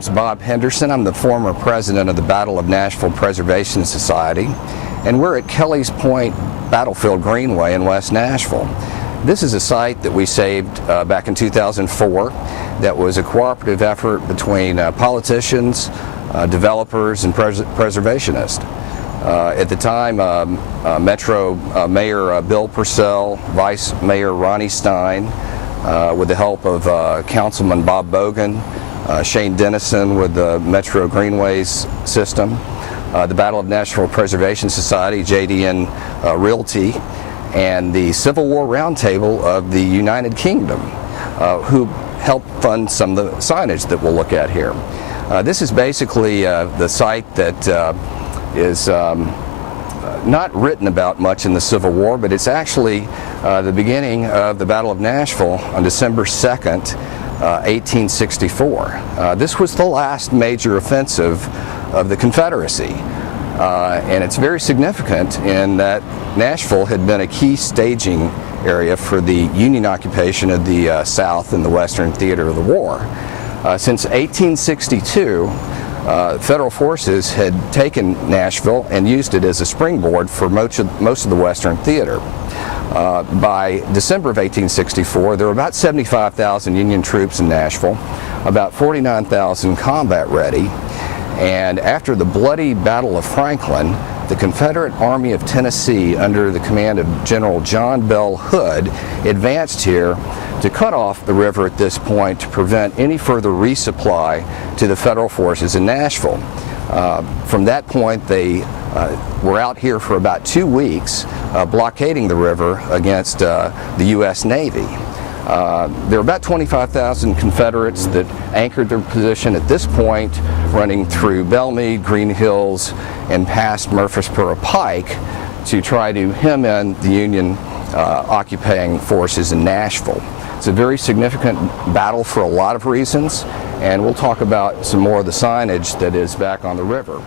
name's Bob Henderson. I'm the former president of the Battle of Nashville Preservation Society, and we're at Kelley's Point Battlefield Greenway in West Nashville. This is a site that we saved back in 2004 that was a cooperative effort between politicians, developers, and preservationists. At the time, Metro Mayor Bill Purcell, Vice Mayor Ronnie Stein, with the help of Councilman Bob Bogan, Shane Dennison with the Metro Greenways system, the Battle of Nashville Preservation Society, JDN Realty, and the Civil War Roundtable of the United Kingdom, who helped fund some of the signage that we'll look at here. This is basically the site that is not written about much in the Civil War, but it's actually the beginning of the Battle of Nashville on December 2nd, 1864. This was the last major offensive of the Confederacy, and it's very significant in that Nashville had been a key staging area for the Union occupation of the South and the Western theater of the war. Since 1862, federal forces had taken Nashville and used it as a springboard for most of the Western theater. By December of 1864, there were about 75,000 Union troops in Nashville, about 49,000 combat ready, and after the bloody Battle of Franklin, the Confederate Army of Tennessee, under the command of General John Bell Hood, advanced here to cut off the river at this point to prevent any further resupply to the federal forces in Nashville. From that point, they were out here for about 2 weeks blockading the river against the U.S. Navy. There were about 25,000 Confederates that anchored their position at this point, running through Belmead, Green Hills, and past Murfreesboro Pike to try to hem in the Union occupying forces in Nashville. It's a very significant battle for a lot of reasons, and we'll talk about some more of the signage that is back on the river.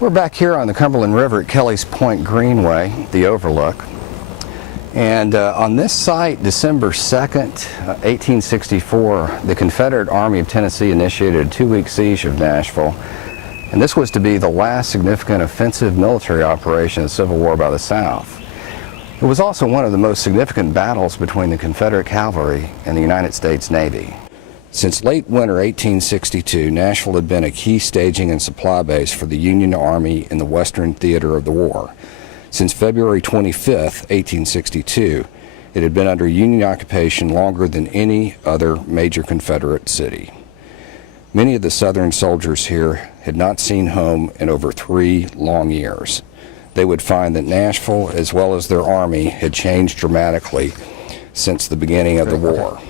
We're back here on the Cumberland River at Kelley's Point Greenway, the overlook. And on this site, December 2nd, 1864, the Confederate Army of Tennessee initiated a 2-week siege of Nashville. And this was to be the last significant offensive military operation in the Civil War by the South. It was also one of the most significant battles between the Confederate cavalry and the United States Navy. Since late winter 1862, Nashville had been a key staging and supply base for the Union Army in the Western theater of the war. Since February 25th, 1862, it had been under Union occupation longer than any other major Confederate city. Many of the Southern soldiers here had not seen home in over 3 long years. They would find that Nashville, as well as their army, had changed dramatically since the beginning of the war.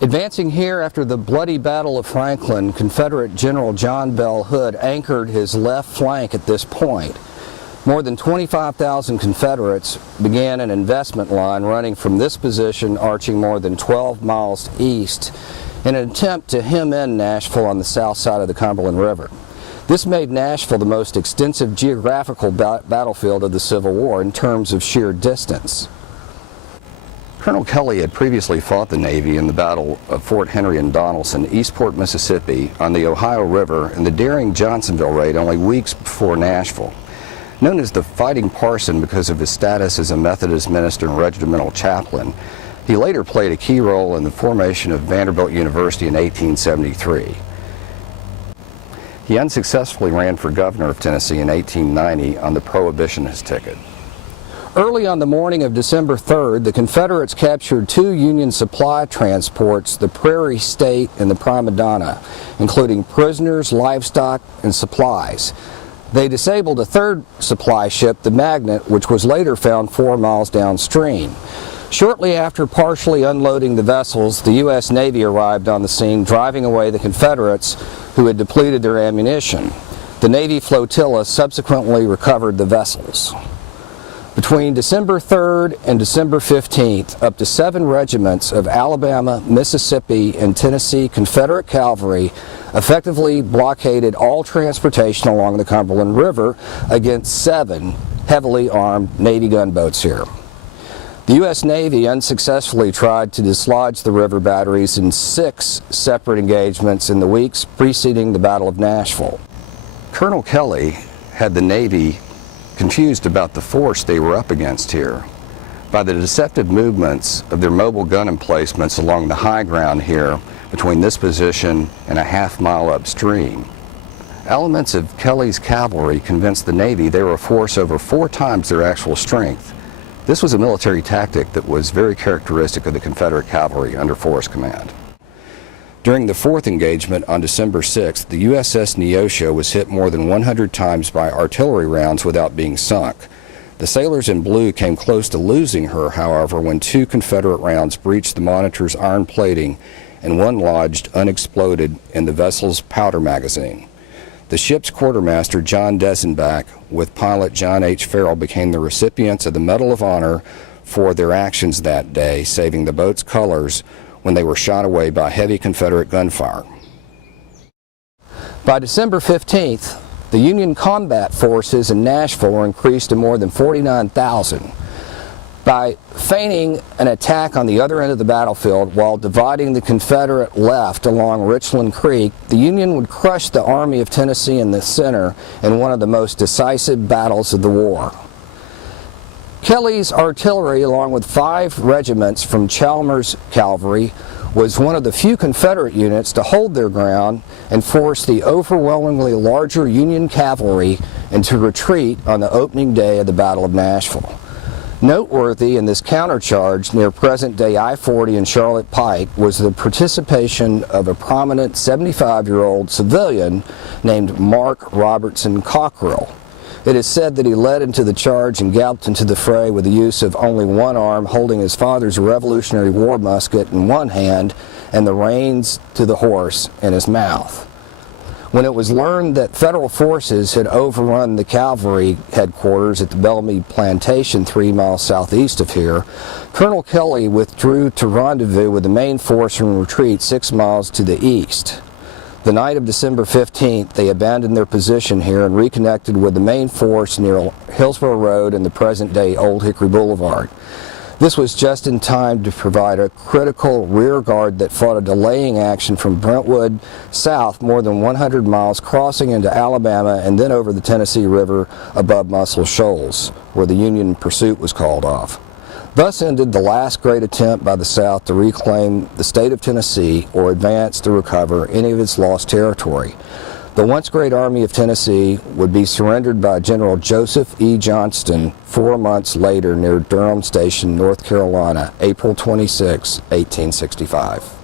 Advancing here after the bloody Battle of Franklin, Confederate General John Bell Hood anchored his left flank at this point. More than 25,000 Confederates began an investment line running from this position, arching more than 12 miles east, in an attempt to hem in Nashville on the south side of the Cumberland River. This made Nashville the most extensive geographical battlefield of the Civil War in terms of sheer distance. Colonel Kelley had previously fought the Navy in the Battle of Fort Henry and Donelson, Eastport, Mississippi, on the Ohio River in the daring Johnsonville raid only weeks before Nashville. Known as the Fighting Parson because of his status as a Methodist minister and regimental chaplain, he later played a key role in the formation of Vanderbilt University in 1873. He unsuccessfully ran for governor of Tennessee in 1890 on the Prohibitionist ticket. Early on the morning of December 3rd, the Confederates captured 2 Union supply transports, the Prairie State and the Prima Donna, including prisoners, livestock, and supplies. They disabled a 3rd supply ship, the Magnet, which was later found 4 miles downstream. Shortly after partially unloading the vessels, the U.S. Navy arrived on the scene, driving away the Confederates who had depleted their ammunition. The Navy flotilla subsequently recovered the vessels. Between December 3rd and December 15th, up to 7 regiments of Alabama, Mississippi, and Tennessee Confederate cavalry effectively blockaded all transportation along the Cumberland River against 7 heavily armed Navy gunboats here. The U.S. Navy unsuccessfully tried to dislodge the river batteries in 6 separate engagements in the weeks preceding the Battle of Nashville. Colonel Kelley had the Navy confused about the force they were up against here by the deceptive movements of their mobile gun emplacements along the high ground here between this position and a half-mile upstream. Elements of Kelley's cavalry convinced the Navy they were a force over 4 times their actual strength. This was a military tactic that was very characteristic of the Confederate cavalry under Forrest's command. During the 4th engagement on December 6th, the USS Neosho was hit more than 100 times by artillery rounds without being sunk. The sailors in blue came close to losing her, however, when 2 Confederate rounds breached the Monitor's iron plating and one lodged unexploded in the vessel's powder magazine. The ship's quartermaster, John Desenbach, with pilot John H. Farrell, became the recipients of the Medal of Honor for their actions that day, saving the boat's colors when they were shot away by heavy Confederate gunfire. By December 15th, the Union combat forces in Nashville were increased to more than 49,000. By feigning an attack on the other end of the battlefield while dividing the Confederate left along Richland Creek, the Union would crush the Army of Tennessee in the center in one of the most decisive battles of the war. Kelley's artillery, along with 5 regiments from Chalmers Cavalry, was one of the few Confederate units to hold their ground and force the overwhelmingly larger Union cavalry into retreat on the opening day of the Battle of Nashville. Noteworthy in this countercharge near present-day I-40 and Charlotte Pike was the participation of a prominent 75-year-old civilian named Mark Robertson Cockrell. It is said that he led into the charge and galloped into the fray with the use of only one arm, holding his father's Revolutionary War musket in one hand and the reins to the horse in his mouth. When it was learned that Federal forces had overrun the cavalry headquarters at the Bellamy Plantation 3 miles southeast of here, Colonel Kelley withdrew to rendezvous with the main force in retreat 6 miles to the east. The night of December 15th, they abandoned their position here and reconnected with the main force near Hillsborough Road and the present-day Old Hickory Boulevard. This was just in time to provide a critical rear guard that fought a delaying action from Brentwood south more than 100 miles, crossing into Alabama and then over the Tennessee River above Muscle Shoals, where the Union pursuit was called off. Thus ended the last great attempt by the South to reclaim the state of Tennessee or advance to recover any of its lost territory. The once great Army of Tennessee would be surrendered by General Joseph E. Johnston 4 months later near Durham Station, North Carolina, April 26, 1865.